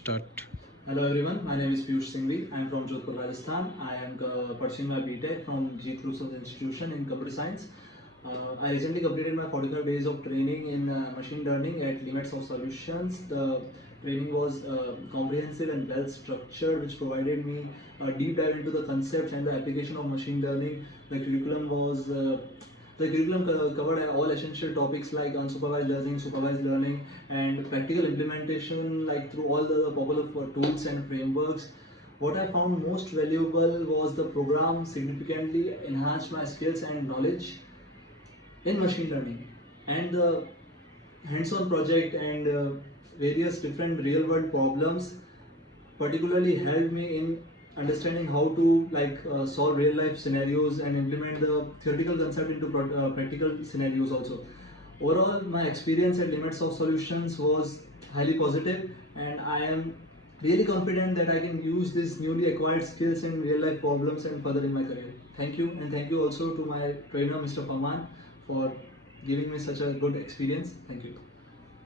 Start. Hello everyone, my name is Piyush Singhvi. I am from Jodhpur, Rajasthan. I am pursuing my BTech from Jeet Research Institution in Computer Science. I recently completed my 45 days of training in machine learning at Limits of Solutions. The training was comprehensive and well structured, which provided me a deep dive into the concepts and the application of machine learning. The curriculum covered all essential topics like unsupervised learning, supervised learning, and practical implementation, like through all the popular tools and frameworks. What I found most valuable was the program significantly enhanced my skills and knowledge in machine learning, and the hands-on project and various different real-world problems particularly helped me in understanding how to solve real life scenarios and implement the theoretical concept into practical scenarios also. Overall, my experience at Limits of Solutions was highly positive, and I am really confident that I can use these newly acquired skills in real life problems and further in my career. Thank you, and thank you also to my trainer Mr. Faman for giving me such a good experience. Thank you.